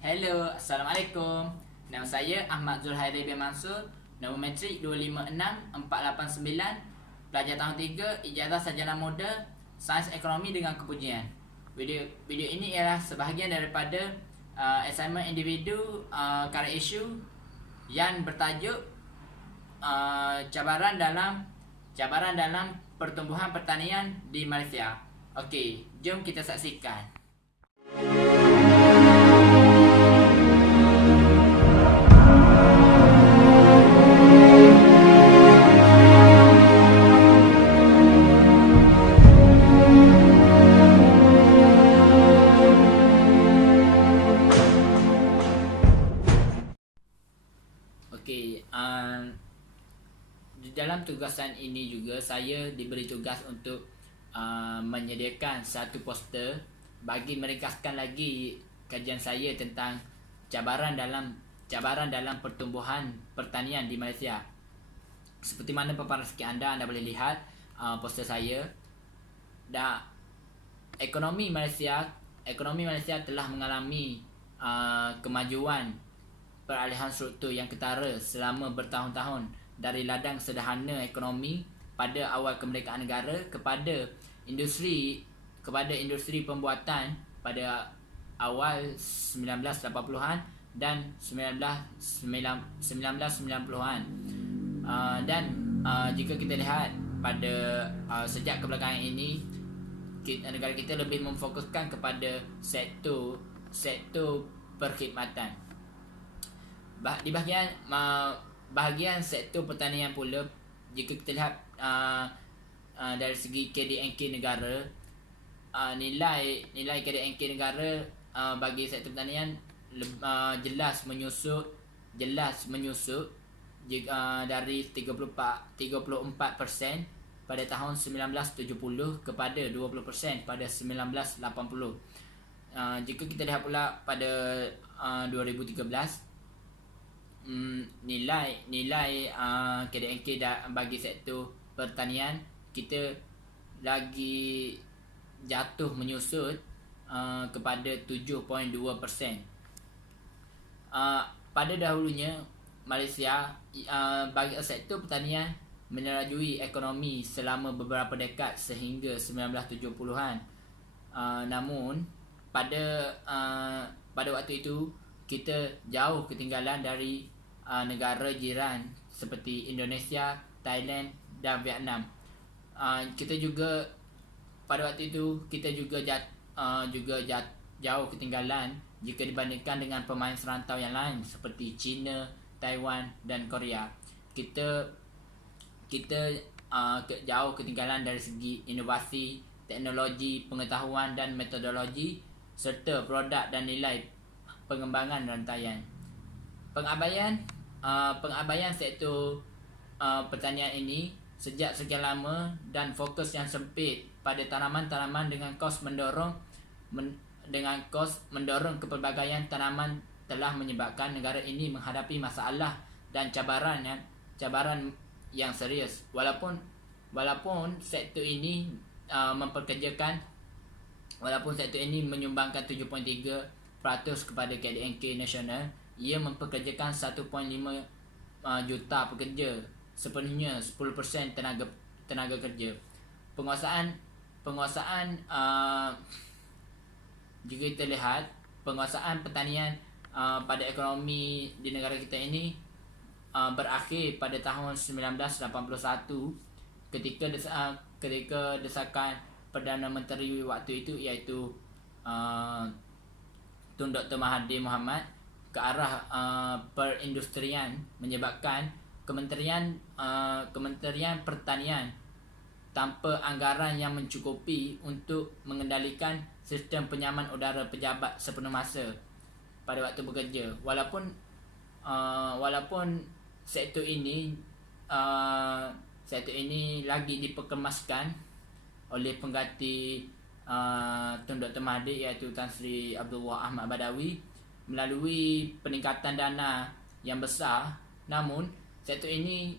Hello, Assalamualaikum. Nama saya Ahmad Zulhairi bin Mansur. Nombor metrik 256489. Pelajar tahun 3, ijazah sarjana muda, Sains Ekonomi dengan Kepujian. Video ini ialah sebahagian daripada assignment individu current issue yang bertajuk cabaran dalam pertumbuhan pertanian di Malaysia. Okey, jom kita saksikan. Okey, di dalam tugasan ini juga saya diberi tugas untuk menyediakan satu poster bagi meringkaskan lagi kajian saya tentang cabaran dalam pertumbuhan pertanian di Malaysia. Seperti mana paparan sikit anda boleh lihat poster saya. Ekonomi Malaysia telah mengalami kemajuan peralihan struktur yang ketara selama bertahun-tahun, dari ladang sederhana ekonomi pada awal kemerdekaan negara kepada industri pembuatan pada awal 1980-an dan 1990-an. Dan jika kita lihat pada sejak kebelakangan ini, negara kita lebih memfokuskan kepada sektor perkhidmatan. Di bahagian sektor pertanian pula, jika kita lihat dari segi KDNK negara, nilai KDNK negara bagi sektor pertanian jelas menyusut dari 34% pada tahun 1970 kepada 20% pada 1980. Jika kita lihat pula pada 2013, nilai KDNK bagi sektor pertanian kita lagi jatuh menyusut kepada 7.2%. Pada dahulunya Malaysia bagi sektor pertanian menerajui ekonomi selama beberapa dekad sehingga 1970-an. Namun pada waktu itu kita jauh ketinggalan dari negara jiran seperti Indonesia, Thailand dan Vietnam. Pada waktu itu kita juga jauh ketinggalan jika dibandingkan dengan pemain serantau yang lain seperti China, Taiwan dan Korea. Kita jauh ketinggalan dari segi inovasi, teknologi, pengetahuan dan metodologi serta produk dan nilai pengembangan rantaian. Pengabaian sektor pertanian ini sejak sekian lama dan fokus yang sempit pada tanaman-tanaman dengan kos mendorong kepelbagaian tanaman telah menyebabkan negara ini menghadapi masalah dan cabaran yang serius. Walaupun sektor ini menyumbangkan 7.3% kepada KDNK nasional, ia mempekerjakan 1.5 juta pekerja, sepenuhnya 10% tenaga kerja. Penguasaan jika kita lihat penguasaan pertanian pada ekonomi di negara kita ini berakhir pada tahun 1981 ketika desakan Perdana Menteri waktu itu, iaitu Tun Dr. Mahathir Mohamad, ke arah perindustrian, menyebabkan Kementerian Pertanian tanpa anggaran yang mencukupi untuk mengendalikan sistem penyaman udara pejabat sepenuh masa pada waktu bekerja. Walaupun sektor ini lagi diperkemaskan oleh pengganti Tun Dr. Mahathir, iaitu Tan Sri Abdullah Ahmad Badawi, melalui peningkatan dana yang besar, namun sektor ini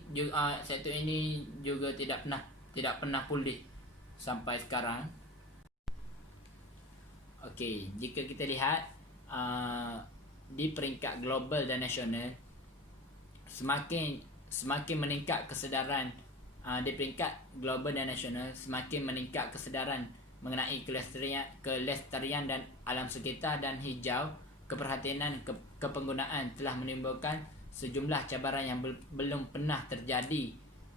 juga tidak pernah pulih sampai sekarang. Okey, jika kita lihat di peringkat global dan nasional, semakin meningkat kesedaran di peringkat global dan nasional, semakin meningkat kesedaran mengenai kelestarian dan alam sekitar dan hijau. Keperhatian kepenggunaan telah menimbulkan sejumlah cabaran yang belum pernah terjadi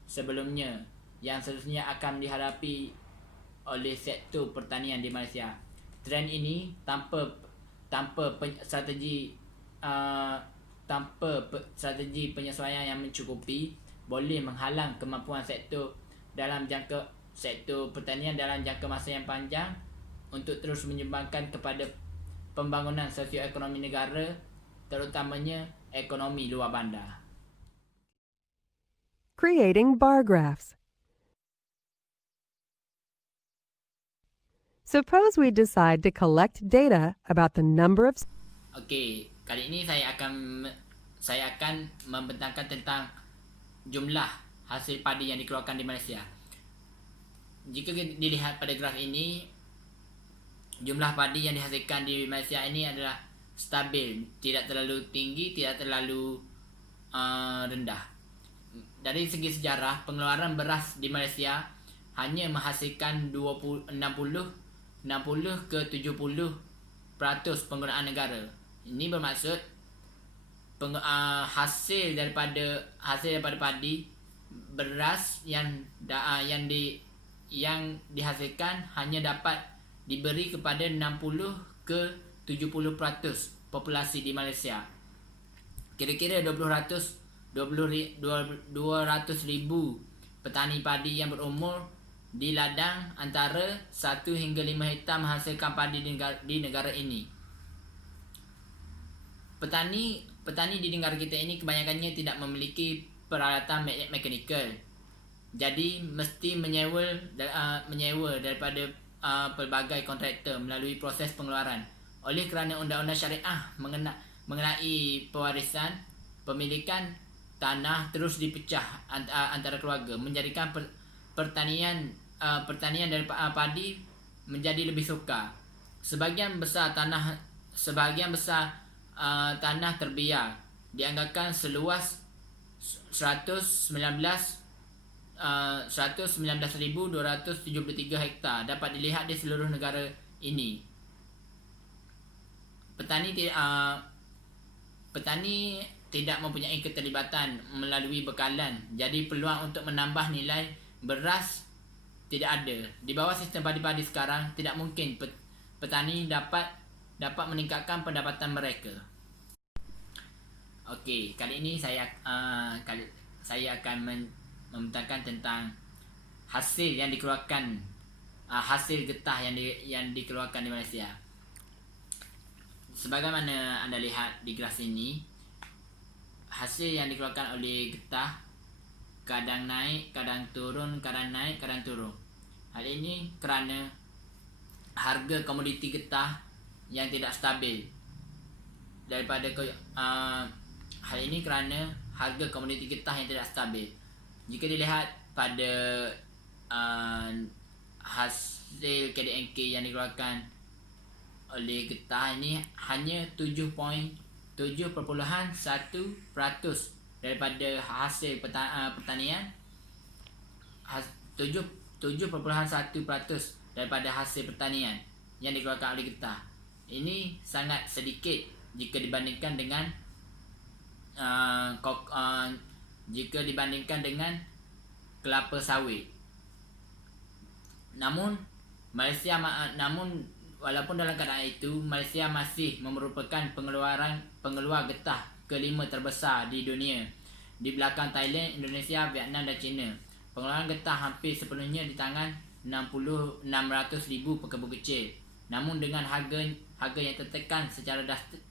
sebelumnya, yang seterusnya akan dihadapi oleh sektor pertanian di Malaysia. Trend ini tanpa strategi penyesuaian yang mencukupi boleh menghalang kemampuan sektor pertanian dalam jangka masa yang panjang untuk terus menyumbangkan kepada pembangunan sosioekonomi negara, terutamanya ekonomi luar bandar. Creating bar graphs. Suppose we decide to collect data about the number of... Okey, kali ini saya akan membentangkan tentang jumlah hasil padi yang dikeluarkan di Malaysia. Jika dilihat pada graf ini, jumlah padi yang dihasilkan di Malaysia ini adalah stabil, tidak terlalu tinggi, tidak terlalu rendah. Dari segi sejarah, pengeluaran beras di Malaysia hanya menghasilkan 60 ke 70% penggunaan negara. Ini bermaksud hasil daripada padi beras yang dihasilkan hanya dapat diberi kepada 60 ke 70% populasi di Malaysia. Kira-kira 200,000 petani padi yang berumur di ladang antara 1 hingga 5 hektar menghasilkan padi di negara ini. Petani di negara kita ini kebanyakannya tidak memiliki peralatan mekanikal. Jadi mesti menyewa daripada pelbagai kontraktor melalui proses pengeluaran. Oleh kerana undang-undang syariah mengenai pewarisan, pemilikan tanah terus dipecah antara keluarga, menjadikan pertanian dari padi menjadi lebih sukar. Sebahagian besar tanah terbiar, dianggarkan seluas 119,273 hektar dapat dilihat di seluruh negara ini. Petani tidak mempunyai keterlibatan melalui bekalan, jadi peluang untuk menambah nilai beras tidak ada. Di bawah sistem padi-padi sekarang, tidak mungkin petani dapat meningkatkan pendapatan mereka. Okey, kali ini saya akan membentangkan tentang hasil yang dikeluarkan, hasil getah yang dikeluarkan di Malaysia. Sebagaimana anda lihat di graf ini, hasil yang dikeluarkan oleh getah kadang naik, kadang turun, kadang naik, kadang turun. Hal ini kerana harga komoditi getah yang tidak stabil. Hal ini kerana harga komoditi getah yang tidak stabil. Jika dilihat pada hasil KDNK yang dikeluarkan oleh getah ini, hanya 7.1% daripada hasil pertanian, 7.1% daripada hasil pertanian yang dikeluarkan oleh getah. Ini sangat sedikit jika dibandingkan dengan kelapa sawit. Namun walaupun dalam keadaan itu, Malaysia masih merupakan pengeluar getah kelima terbesar di dunia, di belakang Thailand, Indonesia, Vietnam dan China. Pengeluaran getah hampir sepenuhnya di tangan 600,000 pekebun kecil. Namun dengan harga yang tertekan secara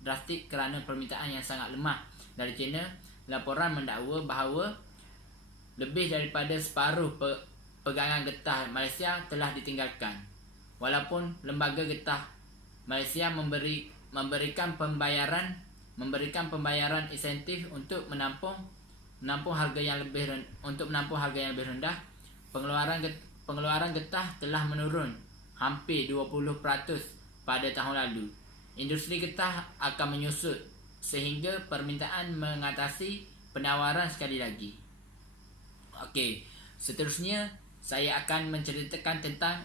drastik kerana permintaan yang sangat lemah dari China, laporan mendakwa bahawa lebih daripada separuh pegangan getah Malaysia telah ditinggalkan. Walaupun lembaga getah Malaysia memberikan pembayaran insentif untuk menampung harga yang lebih rendah, pengeluaran getah telah menurun hampir 20% pada tahun lalu. Industri getah akan menyusut sehingga permintaan mengatasi penawaran sekali lagi. Okey, seterusnya saya akan menceritakan tentang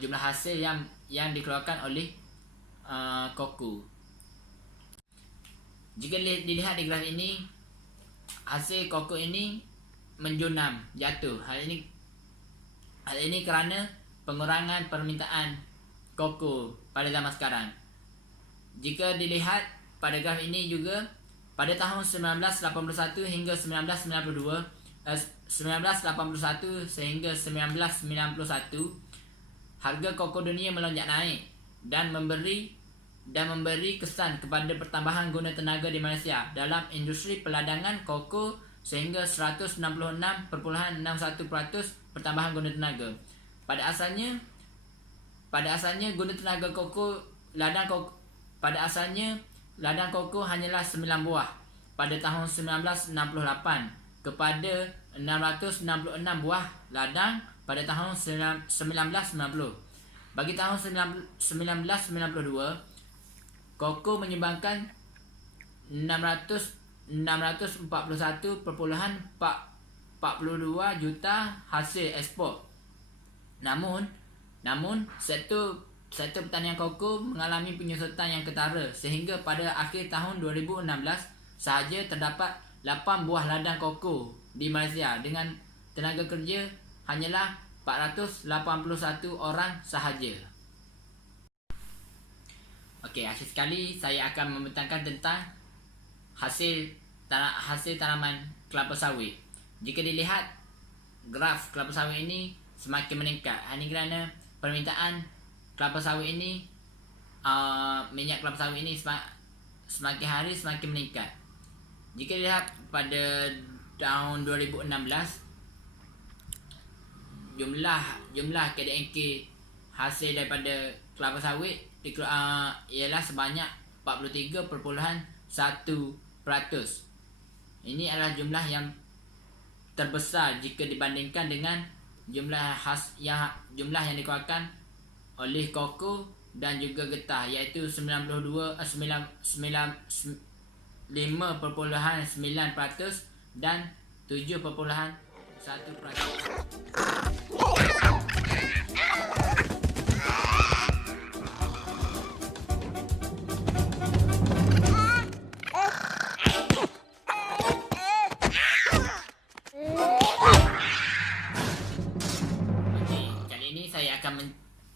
jumlah hasil yang dikeluarkan oleh koko. Jika dilihat di graf ini, hasil koko ini menjunam, jatuh. Hal ini kerana pengurangan permintaan koko pada zaman sekarang. Jika dilihat pada graf ini juga, pada tahun 1981 hingga 1991 sehingga 1991, harga koko dunia melonjak naik dan memberi kesan kepada pertambahan guna tenaga di Malaysia dalam industri peladangan koko sehingga 166.61% pertambahan guna tenaga. Pada asalnya guna tenaga ladang koko hanyalah 9 buah pada tahun 1968 kepada 666 buah ladang pada tahun 1990. Bagi tahun 1992, koko menyumbangkan 641.42 juta hasil ekspor. Namun sektor pertanian koko mengalami penyusutan yang ketara sehingga pada akhir tahun 2016 sahaja terdapat 8 buah ladang koko di Malaysia dengan tenaga kerja hanyalah 481 orang sahaja. Okey, akhir sekali saya akan membentangkan tentang hasil tanaman kelapa sawit. Jika dilihat graf kelapa sawit ini semakin meningkat. Ini kerana permintaan kelapa sawit ini, minyak kelapa sawit ini semakin hari semakin meningkat. Jika dilihat pada tahun 2016, jumlah KDNK hasil daripada kelapa sawit ialah sebanyak 43.1%. Ini adalah jumlah yang terbesar jika dibandingkan dengan jumlah yang dikeluarkan oleh koko dan juga getah, iaitu 5.9% dan 7.1%.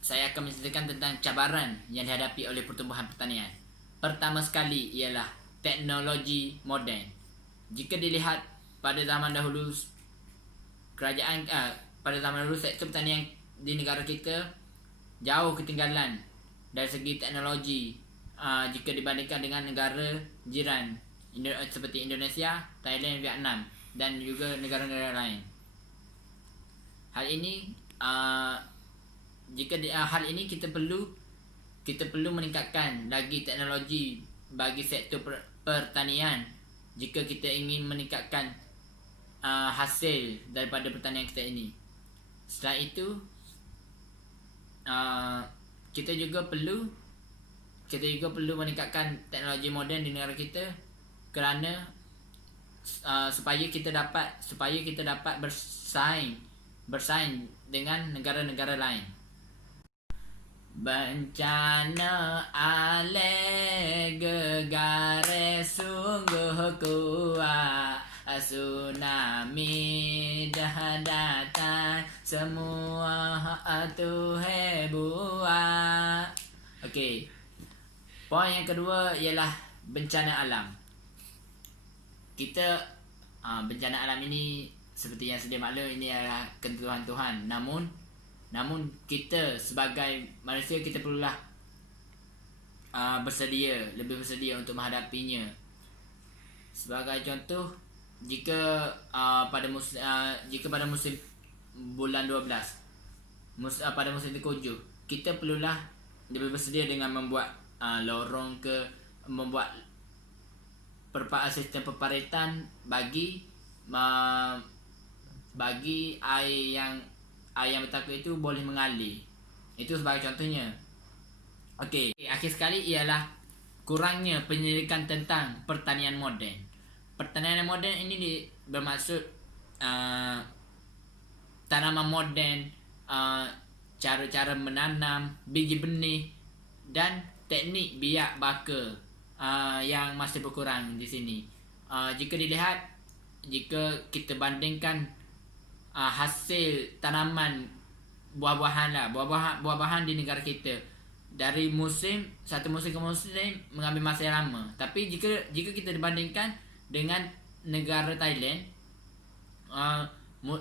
Saya akan menceritakan tentang cabaran yang dihadapi oleh pertumbuhan pertanian. Pertama sekali ialah teknologi moden. Jika dilihat pada zaman dahulu, sektor pertanian di negara kita jauh ketinggalan dari segi teknologi jika dibandingkan dengan negara jiran seperti Indonesia, Thailand, Vietnam dan juga negara-negara lain. Hal ini kita perlu meningkatkan lagi teknologi bagi sektor pertanian jika kita ingin meningkatkan hasil daripada pertanian kita ini. Setelah itu, kita juga perlu meningkatkan teknologi moden di negara kita kerana supaya kita dapat bersaing dengan negara-negara lain. Bencana alam gegara sungguh kuat, tsunami dah datang, semua Tuhan buat. Okey, poin yang kedua ialah bencana alam. Bencana alam ini seperti yang sedia maklum, ini adalah ketentuan Tuhan. Namun kita sebagai manusia, kita perlulah lebih bersedia untuk menghadapinya. Sebagai contoh, jika pada musim bulan 12, pada musim tengkujuh, kita perlulah lebih bersedia dengan membuat lorong membuat sistem perparitan bagi air yang bertakwa itu boleh mengalir. Itu sebagai contohnya. Okey, akhir sekali ialah kurangnya penyelidikan tentang pertanian moden. Pertanian moden ini bermaksud tanaman moden, cara-cara menanam, biji benih dan teknik biak baka yang masih berkurang di sini. Jika kita bandingkan hasil tanaman buah-buahan di negara kita dari satu musim ke musim mengambil masa yang lama. Tapi jika kita dibandingkan dengan negara Thailand,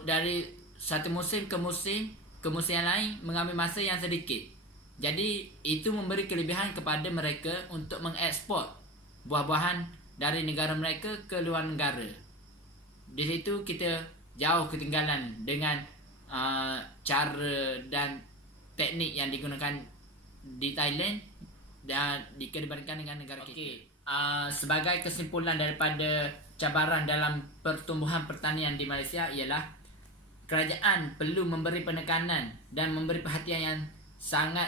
dari satu musim ke musim yang lain mengambil masa yang sedikit. Jadi itu memberi kelebihan kepada mereka untuk mengekspor buah-buahan dari negara mereka ke luar negara. Di situ kita jauh ketinggalan dengan cara dan teknik yang digunakan di Thailand dan dibandingkan dengan negara kita. Sebagai kesimpulan daripada cabaran dalam pertumbuhan pertanian di Malaysia ialah kerajaan perlu memberi penekanan dan memberi perhatian yang sangat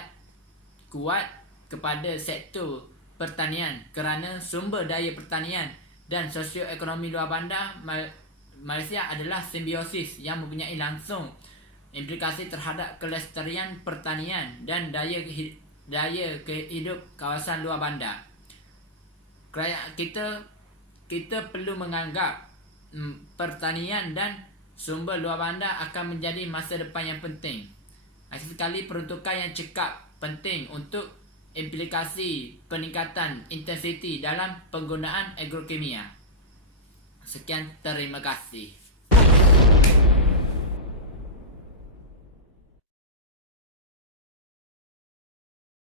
kuat kepada sektor pertanian kerana sumber daya pertanian dan sosioekonomi luar bandar Malaysia adalah simbiosis yang mempunyai langsung implikasi terhadap kelestarian pertanian dan daya hidup kawasan luar bandar. Kita perlu menganggap pertanian dan sumber luar bandar akan menjadi masa depan yang penting. Akhir sekali, peruntukan yang cekap penting untuk implikasi peningkatan intensiti dalam penggunaan agrokimia. Sekian, terima kasih.